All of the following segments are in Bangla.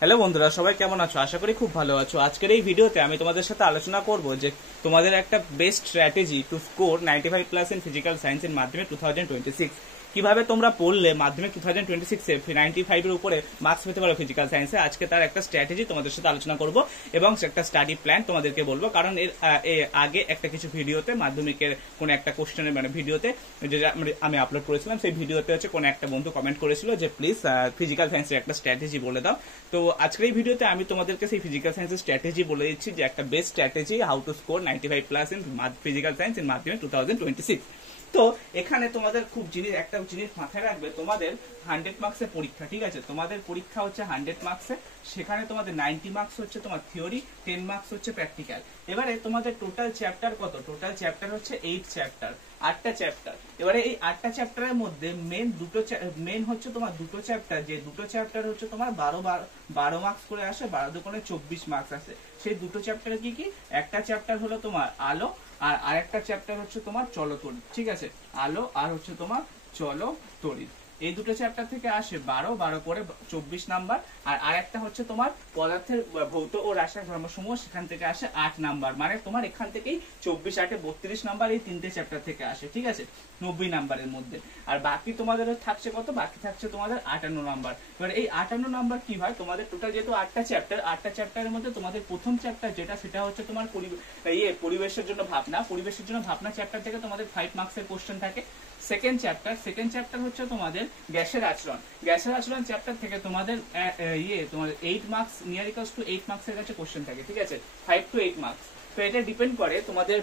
হ্যালো বন্ধুরা, সবাই কেমন আছো? আশা করি খুব ভালো আছো। আজকের এই ভিডিওতে আমি তোমাদের সাথে আলোচনা করব যে তোমাদের একটা best strategy to score 95+ in physical science in মাধ্যমিক 2026। কিভাবে তোমরা পড়লে মাধ্যমিক 2026 এ 95 এর উপরে মার্কস পেতে পারো ফিজিক্যাল সায়েন্সে, আজকে তার একটা স্ট্র্যাটেজি তোমাদের সাথে আলোচনা করব এবং একটা স্টাডি প্ল্যান তোমাদেরকে বলবো। কারণ এর আগে একটা কিছু ভিডিওতে মাধ্যমিকের কোন একটা কোশ্চেনের ভিডিওতে যেটা আমি আপলোড করেছিলাম, সেই ভিডিওতে হচ্ছে কোন একটা বন্ধু কমেন্ট করেছিল যে প্লিজ ফিজিক্যাল সায়েন্সের একটা স্ট্র্যাটেজি বলে দাও। তো আজকের এই ভিডিওতে আমি তোমাদেরকে সেই ফিজিক্যাল সায়েন্সের স্ট্র্যাটেজি বলে দিচ্ছি, যে একটা best strategy how to score 95+ in physical science in মাধ্যমিক 2026। তো এখানে তোমাদের একটা জিনিস মাথায় রাখবে, তোমাদের 100 মার্কসের পরীক্ষা, ঠিক আছে? তোমাদের পরীক্ষা হচ্ছে 100 মার্কসের। সেখানে তোমাদের 90 মার্কস হচ্ছে তোমার থিওরি, 10 মার্কস হচ্ছে প্র্যাকটিক্যাল। এবারে তোমাদের টোটাল চ্যাপ্টার কত? টোটাল চ্যাপ্টার হচ্ছে 8 চ্যাপ্টার, 8টা চ্যাপ্টার। এবারে এই 8টা চ্যাপ্টারের মধ্যে মেন হচ্ছে তোমার দুটো চ্যাপ্টার, যে দুটো চ্যাপ্টার হচ্ছে তোমার 12 মার্কস করে আসে, 12 দুগুণে 24 মার্কস আসে। সেই দুটো চ্যাপ্টারে কি কি? একটা চ্যাপ্টার হলো তোমার আলো, আর আরেকটা চ্যাপ্টার হচ্ছে তোমার চলতড়িৎ, ঠিক আছে? আলো আর হচ্ছে তোমার চলতড়িৎ, এই দুটো চ্যাপ্টার থেকে আসে 12 করে 24 নাম্বার। আর আরেকটা হচ্ছে তোমার পদার্থের ভৌত ও রাসায়নিক ধর্মসমূহ, সেখান থেকে আসে 8 নাম্বার। মানে তোমার এখান থেকেই 24 8 32 নাম্বার এই তিনটে চ্যাপ্টার থেকে আসে, ঠিক আছে? 90 নাম্বারের মধ্যে। আর বাকি তোমাদের থাকছে কত? বাকি থাকছে তোমাদের 58 নাম্বার। এবার এই 58 নাম্বার কি হয়, তোমাদের টোটাল যেহেতু 8টা চ্যাপ্টার, 8টা চ্যাপ্টারের মধ্যে তোমাদের প্রথম চ্যাপ্টার যেটা, সেটা হচ্ছে তোমার পরিবেশের জন্য ভাবনা। পরিবেশের জন্য ভাবনা চ্যাপ্টার থেকে তোমাদের 5 মার্কসের কোশ্চেন থাকে। সেকেন্ড চ্যাপ্টার হচ্ছে তোমাদের গ্যাসের আচরণ চ্যাপ্টার থেকে তোমাদের তোমাদের 8 মার্কস, নিয়ার ইকুয়ালস টু 8 মার্কসের কাছে কোশ্চেন থাকে, ঠিক আছে? 5 to 8 মার্কস। তো এটা ডিপেন্ড করে তোমাদের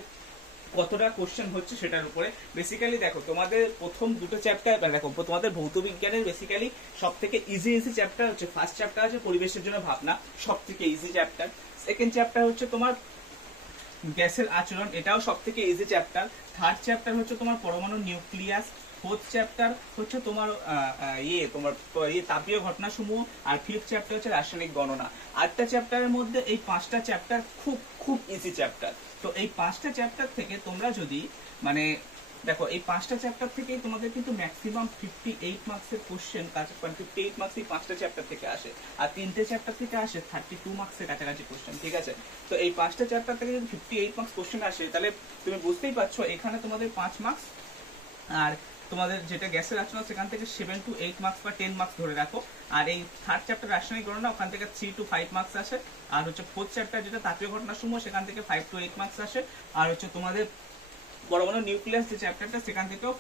কতটা কোশ্চেন হচ্ছে সেটার উপরে। বেসিক্যালি দেখো, তোমাদের প্রথম দুটো চ্যাপ্টার দেখো, তোমাদের ভৌত বিজ্ঞানের বেসিক্যালি সব থেকে ইজি চ্যাপ্টার হচ্ছে ফার্স্ট চ্যাপ্টার আছে পরিবেশের জন্য ভাবনা, সব থেকে ইজি চ্যাপ্টার। সেকেন্ড চ্যাপ্টার হচ্ছে তোমার গ্যাসের আচরণ, এটাও সব থেকে ইজি চ্যাপ্টার। থার্ড চ্যাপ্টার হচ্ছে তোমার পরমাণু নিউক্লিয়াস। ফোর্থ চ্যাপ্টার হচ্ছে তোমার তাপীয় ঘটনাসমূহ। আর ফিফথ চ্যাপ্টার হচ্ছে রাসায়নিক গণনা। 8টা চ্যাপ্টারের মধ্যে এই 5টা চ্যাপ্টার খুব খুব ইজি চ্যাপ্টার। তো এই 5টা চ্যাপ্টার থেকে তোমরা যদি দেখো, এই 5টা চ্যাপ্টার থেকেই তোমাদের কিন্তু ম্যাক্সিমাম 58 মার্কসের কোশ্চেন, 58 মার্কস এই 5টা চ্যাপ্টার থেকে আসে। আর 3টে চ্যাপ্টার থেকে আসে 32 মার্কসের কাছাকাছি কোশ্চেন, ঠিক আছে? তো এই 5টা চ্যাপ্টার থেকে যদি 58 মার্কস কোশ্চেন আসে, তাহলে তুমি বুঝতেই পারছো এখানে তোমাদের 5 মার্কস। আর তোমাদের যেটা গ্যাসের আচরণ, সেখান থেকে 7 to 8 মার্কস বা 10 মার্কস ধরে রাখো। আর এই থার্ড চ্যাপ্টার রাসায়নিক গণনা, ওখান থেকে 3 to 5 মার্কস আসে। আর হচ্ছে ফোর্থ চ্যাপ্টার যেটা তাপীয় ঘটনাসমূহ, সেখান থেকে 5 to 8 মার্কস আসে। আর হচ্ছে তোমাদের পরমাণু নিউক্লিয়াস যে চ্যাপ্টারটা, সেখান থেকেও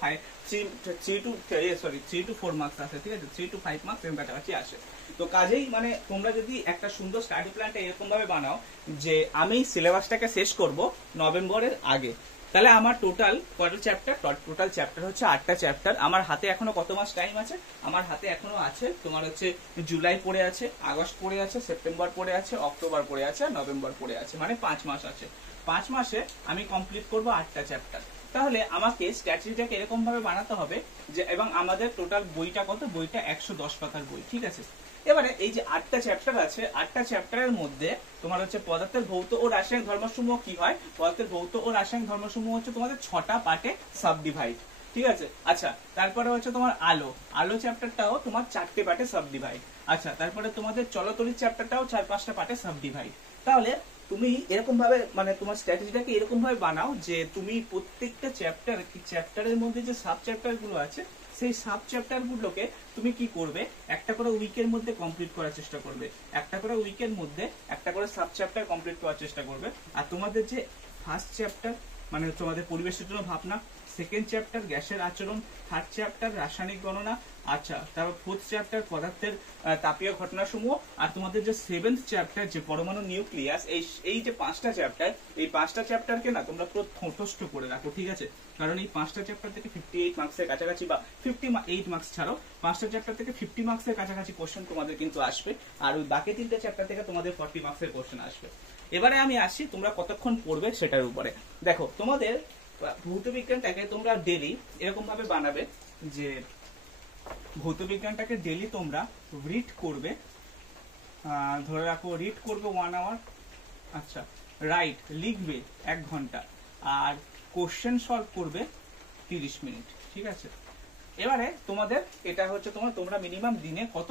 3 to 4 মার্কস আসে, ঠিক আছে? 3 to 5 মার্কস এর কাছাকাছি আসে। তো কাজেই তোমরা যদি একটা সুন্দর স্টাডি প্ল্যানটা এরকম ভাবে বানাও যে আমি সিলেবাসটাকে শেষ করব নভেম্বরের আগে, তাহলে আমার টোটাল চ্যাপ্টার হচ্ছে 8টা চ্যাপ্টার। আমার হাতে এখনো কত মাস টাইম আছে? আমার হাতে এখনো আছে তোমার হচ্ছে জুলাই পড়ে আছে, আগস্ট পড়ে আছে, সেপ্টেম্বর পড়ে আছে, অক্টোবর পড়ে আছে, নভেম্বর পড়ে আছে, মানে 5 মাস আছে। 5 মাসে আমি কমপ্লিট করব 8টা চ্যাপ্টার। তাহলে আমাকে স্ট্র্যাটেজিটাকে এরকম ভাবে বানাতে হবে যে, এবং আমাদের টোটাল বইটা কত? বইটা 110 পাতার বই, ঠিক আছে? এবারে এই যে 8টা চ্যাপ্টার আছে, 8টা চ্যাপ্টারের মধ্যে তোমার হচ্ছে পদার্থের ভৌত ও রাসায়নিক ধর্মসমূহ কি হয়? পদার্থের ভৌত ও রাসায়নিক ধর্মসমূহ হচ্ছে তোমাদের 6টা পার্টে সাবডিভাইড, ঠিক আছে? আচ্ছা, তারপরে হচ্ছে তোমার আলো চ্যাপ্টারটাও তোমার 4টে পার্টে সাবডিভাইড। আচ্ছা, তারপরে তোমাদের চলতড়িৎ চ্যাপ্টারটাও 4-5টা পার্টে সাবডিভাইড। তাহলে তুমি এরকম ভাবে তোমার স্ট্র্যাটেজিটাকে এরকম ভাবে বানাও যে তুমি প্রত্যেকটা চ্যাপ্টারের মধ্যে যে সাব চ্যাপ্টার গুলো আছে, সেই সাব চ্যাপ্টার গুলোকে তুমি কি করবে, একটা করে উইকের মধ্যে কমপ্লিট করার চেষ্টা করবে। একটা করে উইকের মধ্যে একটা করে সাব চ্যাপ্টার কমপ্লিট করার চেষ্টা করবে। আর তোমাদের যে ফার্স্ট চ্যাপ্টার তোমাদের পরিবেশের জন্য ভাবনা, সেকেন্ড চ্যাপ্টার গ্যাসের আচরণ, থার্ড চ্যাপ্টার রাসায়নিক গণনা, আচ্ছা, তারপর ফোর্থ চ্যাপ্টার পদার্থের তাপীয় ঘটনাসমূহ, আর তোমাদের যে 7th চ্যাপ্টার যে পরমাণু নিউক্লিয়াস, এই যে 5টা চ্যাপ্টার, এই 5টা চ্যাপ্টারকে না তোমরা পুরো ঠোঁটস্থ করে রাখো, ঠিক আছে? কারণ এই 5টা চ্যাপ্টার থেকে 58 মার্কসের কাছাকাছি, বা 58 মার্কস ছাড়ো, 5টা চ্যাপ্টার থেকে 50 মার্কসের কাছাকাছি কোশ্চেন তোমাদের কিন্তু আসবে। আর ওই বাকি 3টে চ্যাপ্টার থেকে তোমাদের 40 মার্কসের কোশ্চেন আসবে। এবারে আমি আসি তোমরা কতক্ষণ পড়বে সেটার উপরে। দেখো, তোমাদের ভৌত বিজ্ঞানটাকে তোমরা ডেলি এরকম ভাবে বানাবে যে ভৌত বিজ্ঞানটাকে ডেলি তোমরা রিড করবে, ধরে রাখো রিড করবে 1 আওয়ার। আচ্ছা, রাইট লিখবে 1 ঘন্টা, আর কোশ্চেন সলভ করবে 30 মিনিট, ঠিক আছে? এবারে তোমাদের এটা হচ্ছে তোমরা মিনিমাম দিনে কত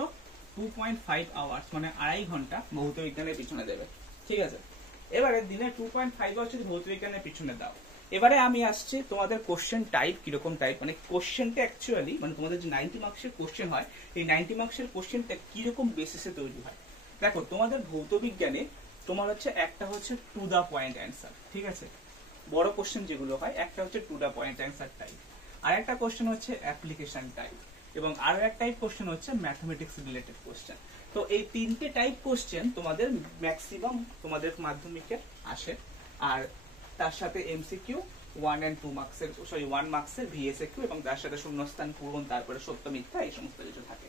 2.5 আওয়ার্স মানে 2.5 ঘন্টা ভৌত বিজ্ঞানের পিছনে দেবে, ঠিক আছে। এবারে দিনে 2.5 আওয়ার্স যদি ভৌত বিজ্ঞানের পিছনে দাও, এবারে আমি আসছি তোমাদের কোশ্চেন টাইপ কিরকম টাইপ, মানে কোশ্চেনটা অ্যাকচুয়ালি মানে তোমাদের যে 90 মার্কসের কোশ্চেন হয়, এই 90 মার্কসের কোশ্চেনটা কিরকম বেসিসে তৈরি হয়। দেখো তোমাদের ভৌত বিজ্ঞানে তোমার হচ্ছে একটা হচ্ছে টু দা পয়েন্ট অ্যান্সার, ঠিক আছে, বড় কোশ্চেন যেগুলো হয় একটা হচ্ছে to the point answer type, আর একটা কোশ্চেন হচ্ছে অ্যাপ্লিকেশন টাইপ, এবং আরো এক টাইপ কোশ্চেন হচ্ছে ম্যাথমেটিক্স রিলেটেড কোশ্চেন। তো এই তিনটে টাইপ কোশ্চেন তোমাদের ম্যাক্সিমাম তোমাদের মাধ্যমিকে আসে, আর তার সাথে এমসিকিউ 1 and 2 মার্কসের, সরি 1 মার্কসের ভিএসএকিউ, এবং তার সাথে শূন্যস্থান পূরণ, তারপরে সত্য মিথ্যা, এই সমস্ত কিছু থাকে।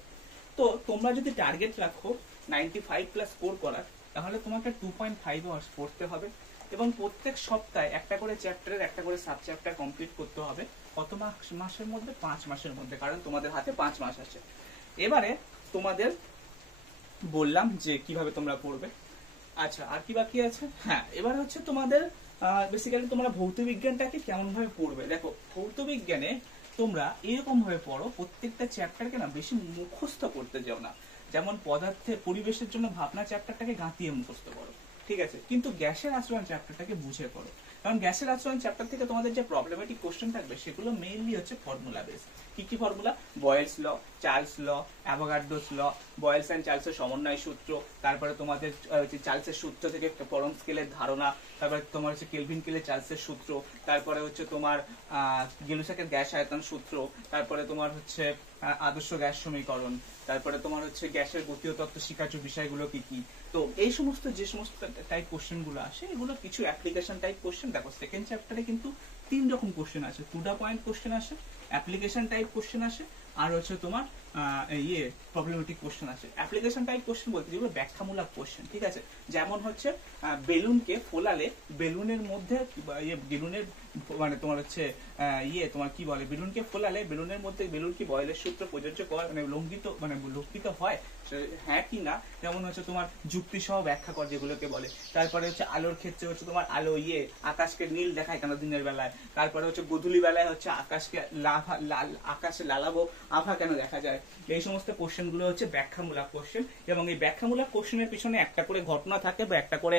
তো তোমরা যদি টার্গেট রাখো 95 প্লাস স্কোর করার, তাহলে তোমাকে 2.5 আওয়ার্স পড়তে হবে, এবং প্রত্যেক সপ্তাহে একটা করে চ্যাপ্টারের একটা করে সাব চ্যাপ্টার কমপ্লিট করতে হবে। কত মাসের মধ্যে? 5 মাসের মধ্যে, কারণ তোমাদের হাতে 5 মাস আছে। এবারে তোমাদের বললাম যে কিভাবে তোমরা পড়বে। আচ্ছা, আর কি বাকি আছে? হ্যাঁ, এবার হচ্ছে তোমাদের বেসিক্যালি তোমরা ভৌত বিজ্ঞানটাকে কেমন ভাবে পড়বে। দেখো ভৌত বিজ্ঞানে তোমরা এরকম ভাবে পড়ো, প্রত্যেকটা চ্যাপ্টারকে না বেশি মুখস্থ করতে যাও না। যেমন পদার্থের পরিবেশের জন্য ভাবনা চ্যাপ্টারটাকে গাঁতিয়ে মুখস্থ করো, ঠিক আছে, কিন্তু গ্যাসের আচরণ চ্যাপ্টারটাকে বুঝে করো। কারণ গ্যাসের আচরণ চ্যাপ্টার থেকে তোমাদের যে প্রবলেমেটিক কোশ্চেন থাকবে সেগুলো মেইনলি হচ্ছে ফর্মুলা বেস। কি কি formula? Boyle's law, Charles law, Avogadro's law, Boyle's and চার্লসের সমন্বয় সূত্র, তারপরে তোমাদের চার্লসের সূত্র থেকে পরম স্কেলের ধারণা, তারপরে তোমার হচ্ছে কেলভিন কেলে চার্লসের সূত্র, তারপরে হচ্ছে তোমার গেলুসাকের গ্যাস আয়তন সূত্র, তারপরে তোমার হচ্ছে আদর্শ গ্যাস সমীকরণ, তারপরে তোমার হচ্ছে গ্যাসের গতীয় তত্ত্ব শিকার্য বিষয়গুলো কি কি। তো এই সমস্ত যে সমস্ত টাইপ কোশ্চেন গুলো আসে, এগুলো কিছু অ্যাপ্লিকেশন টাইপ কোশ্চেন। দেখো সেকেন্ড চ্যাপ্টারে কিন্তু 3 রকম কোশ্চেন আসে, টু দা পয়েন্ট কোশ্চেন আসে, অ্যাপ্লিকেশন টাইপ কোশ্চেন আসে, আর হচ্ছে তোমার প্রবলেমেটিক কোশ্চেন আসে। অ্যাপ্লিকেশন টাইপ কোশ্চেন বলতে যেগুলো ব্যাখ্যামূলক কোশ্চেন, ঠিক আছে, যেমন হচ্ছে বেলুনকে ফোলালে বেলুনের মধ্যে বেলুনের মানে তোমার হচ্ছে তোমার কি বলে, বেলুনকে ফোলালে বেলুনের মধ্যে বেলুন কি বয়েলের সূত্র প্রযোজ্য মানে লঙ্ঘিত হয়, হ্যাঁ কি না, যেমন হচ্ছে তোমার যুক্তি সহ ব্যাখ্যা কর যেগুলোকে বলে। তারপরে হচ্ছে আলোর ক্ষেত্রে হচ্ছে তোমার আলো আকাশকে নীল দেখায় কেন দিনের বেলায়, তারপরে হচ্ছে গোধূলি বেলায় হচ্ছে আকাশে লালাবো আভা কেন দেখা যায়। এই সমস্ত কোশ্চেন গুলো হচ্ছে ব্যাখ্যামূলক কোশ্চেন, এবং এই ব্যাখ্যামূলক কোশ্চেনের পিছনে একটা করে ঘটনা থাকে বা একটা করে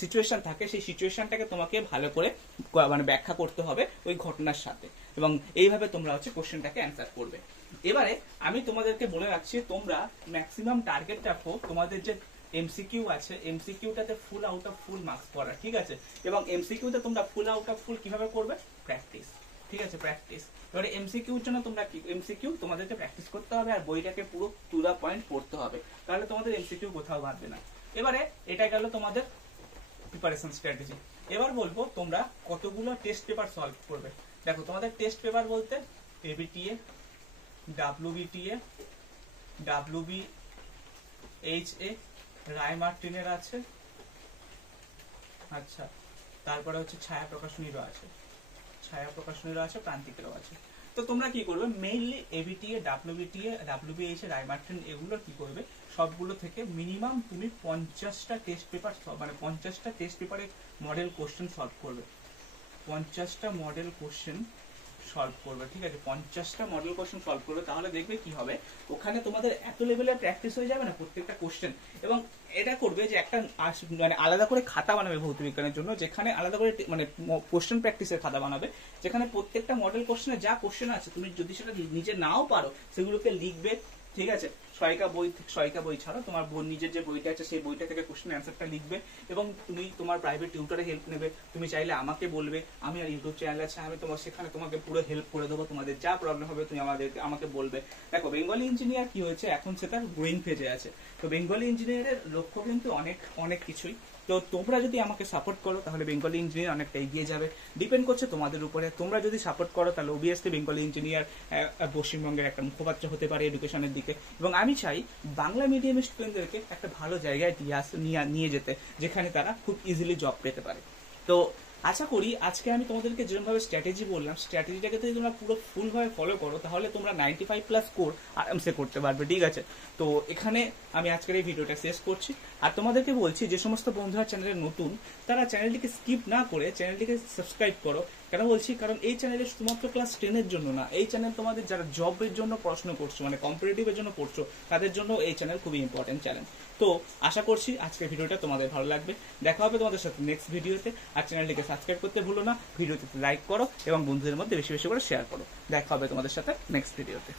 সিচুয়েশন থাকে। সেই সিচুয়েশনটাকে তোমাকে ভালো করে মানে ব্যাখ্যা করতে হবে ওই ঘটনার সাথে, এবং এইভাবে তোমরা হচ্ছে কোশ্চেনটাকে অ্যান্সার করবে। এবারে আমি তোমাদেরকে বলে রাখছি, তোমরা ম্যাক্সিমাম টার্গেট রাখো তোমাদের যে এমসিকিউ আছে, এমসিকিউটাতে ফুল আউট অফ ফুল মার্কস করা, ঠিক আছে, এবং এমসিকিউতে তোমরা ফুল আউট অফ ফুল কিভাবে করবে? প্র্যাকটিস, ঠিক আছে, প্র্যাকটিস। এবারে এমসিকিউর জন্য তোমরা কি, এমসিকিউ তোমাদেরকে প্র্যাকটিস করতে হবে, আর বইটাকে পুরো টু দা পয়েন্ট পড়তে হবে, তাহলে তোমাদের এমসিকিউ কোথাও ভাববে না। এবারে এটা গেল তোমাদের প্রিপারেশন স্ট্র্যাটেজি। এবার বলবো তোমরা কতগুলো টেস্ট পেপার সলভ করবে। দেখো তোমাদের টেস্ট পেপার বলতে এবিটিএ, ডাব্লিউবিটিএ, ডাব্লিউবিএইচএ, রায় মার্টিনের আছে, আচ্ছা, তারপরে হচ্ছে ছায়া প্রকাশনীরও আছে, প্রান্তিকেরও আছে। তো তোমরা কি করবে? মেইনলি এবিটিএ, ডাব্লিউবিএইচ, রায় মার্টিন, এগুলো কি করবে? সবগুলো থেকে মিনিমাম তুমি 50টা টেস্ট পেপার, মানে 50টা টেস্ট পেপারে মডেল কোশ্চেন সলভ করবে, 50টা মডেল কোশ্চেন সলভ করবে, ঠিক আছে, 50টা মডেল কোশ্চেন সলভ করবে। তাহলে দেখবে কি হবে, ওখানে তোমাদের এত লেভেলের প্র্যাকটিস হয়ে যাবে না প্রত্যেকটা কোশ্চেন। এবং এটা করবে যে একটা মানে আলাদা করে খাতা বানাবে ভৌত বিজ্ঞানের জন্য, যেখানে আলাদা করে মানে কোশ্চেন প্র্যাকটিসের খাতা বানাবে, যেখানে প্রত্যেকটা মডেল কোশ্চেনে যা কোশ্চেন আছে তুমি যদি সেটা নিজে নাও পারো সেগুলোকে লিখবে, ঠিক আছে। সহায়িকা বই ছাড়া তোমার নিজের যে বইটা আছে সেই বইটা থেকে কোশ্চেন অ্যান্সারটা লিখবে, এবং তুমি তোমার প্রাইভেট টিউটরে হেল্প নেবে। তুমি চাইলে আমাকে বলবে, আমি আর ইউটিউব চ্যানেল আছে, আমি তোমার সেখানে তোমাকে পুরো হেল্প করে দেবো, তোমাদের যা প্রবলেম হবে তুমি আমাকে বলবে। দেখো বেঙ্গলি ইঞ্জিনিয়ার কি হয়েছে, এখন সেটা গ্রোয়িং ফেজে আছে। তো বেঙ্গলি ইঞ্জিনিয়ারের লক্ষ্য কিন্তু অনেক কিছুই। তো তোমরা যদি আমাকে সাপোর্ট করো তাহলে বেঙ্গলি ইঞ্জিনিয়ার অনেকটা এগিয়ে যাবে, ডিপেন্ড করছে তোমাদের উপরে। তোমরা যদি সাপোর্ট করো তাহলে অবভিয়াসলি বেঙ্গলি ইঞ্জিনিয়ার পশ্চিমবঙ্গের একটা মুখপাত্র হতে পারে এডুকেশনের দিকে, এবং আমি চাই বাংলা মিডিয়ামের স্টুডেন্টদেরকে একটা ভালো জায়গায় নিয়ে যেতে, যেখানে তারা খুব ইজিলি জব পেতে পারে। তো আশা করি আজকে আমি তোমাদেরকে যেরকমভাবে স্ট্র্যাটেজি বললাম, স্ট্র্যাটেজিটাকে যদি তোমরা পুরো ফুলভাবে ফলো করো তাহলে তোমরা 95 প্লাস স্কোর আরামসে করতে পারবে, ঠিক আছে। তো এখানে আমি আজকের এই ভিডিওটা শেষ করছি, আর তোমাদেরকে বলছি যে সমস্ত বন্ধুরা চ্যানেলে নতুন, তারা চ্যানেলটিকে স্কিপ না করে চ্যানেলটিকে সাবস্ক্রাইব করো, কেন বলছি, কারণ এই চ্যানেলে শুধুমাত্র ক্লাস 10-এর জন্য না, এই চ্যানেল তোমাদের যারা জবের জন্য পড়াশোনা করছো, মানে কম্পিটিটিভের জন্য পড়ছো, তাদের জন্য এই চ্যানেল খুবই ইম্পর্টেন্ট চ্যানেল। তো আশা করছি আজকের ভিডিওটা তোমাদের ভালো লাগবে। দেখা হবে তোমাদের সাথে নেক্সট ভিডিওতে। আর চ্যানেলটিকে সাবস্ক্রাইব করতে ভুলো না, ভিডিওতে লাইক করো এবং বন্ধুদের মধ্যে বেশি বেশি করে শেয়ার করো। দেখা হবে তোমাদের সাথে নেক্সট ভিডিওতে।